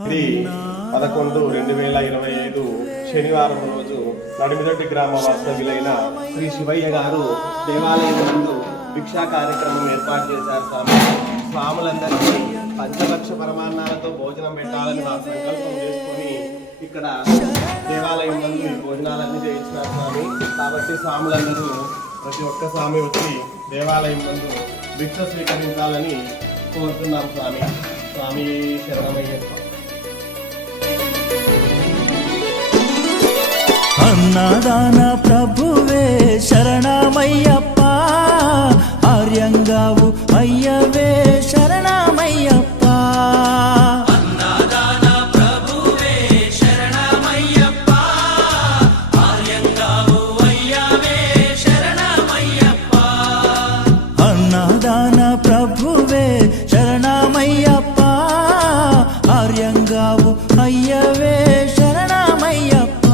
ఇది 11/2025 శనివారం రోజు నడిమిదొడ్డి గ్రామ వాస్తవ్యులైన శ్రీ శివయ్య గారు దేవాలయం నందు భిక్షా కార్యక్రమం ఏర్పాటు చేశారు. స్వాములందరికీ పంచలక్ష పరమాన్నాలతో భోజనం పెట్టాలని వారు సంకల్పం చేసుకొని ఇక్కడ దేవాలయం నందు ఈ భోజనాలన్నీ చేయించినారు స్వామి. కాబట్టి స్వాములందరూ ప్రతి ఒక్క స్వామి వచ్చి దేవాలయం నందు భిక్ష స్వీకరించాలని కోరుతున్నాం స్వామి. స్వామి శరణమయ్యప్ప. అన్నదాన ప్రభువే శరణమయ్యప్ప, ఆర్యంగావు అయ్యవే శరణమయ్యప్ప. అన్నదాన ప్రభువే శరణమయ్యప్ప, ఆర్యంగావు అయ్యవే శరణమయ్యప్ప. అన్నదాన ప్రభువే శరణమయ్యప్ప, ఆర్యంగావు అయ్యవే శరణమయ్యప్ప.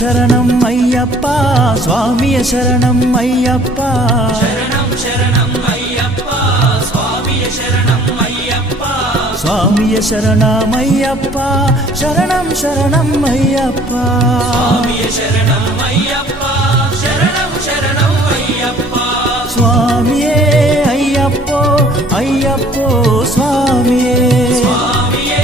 శరణం అయ్యప్ప స్వామియ శరణం అయ్యప్ప, శరణం శరణం అయ్యప్ప స్వామియ శరణం అయ్యప్ప. స్వామియ శరణమయ్యప్ప, శరణం శరణం అయ్యప్ప, స్వామియ శరణం అయ్యప్ప, శరణం శరణం అయ్యప్ప. స్వామియే అయ్యప్పో అయ్యప్పో స్వామియే, స్వామియే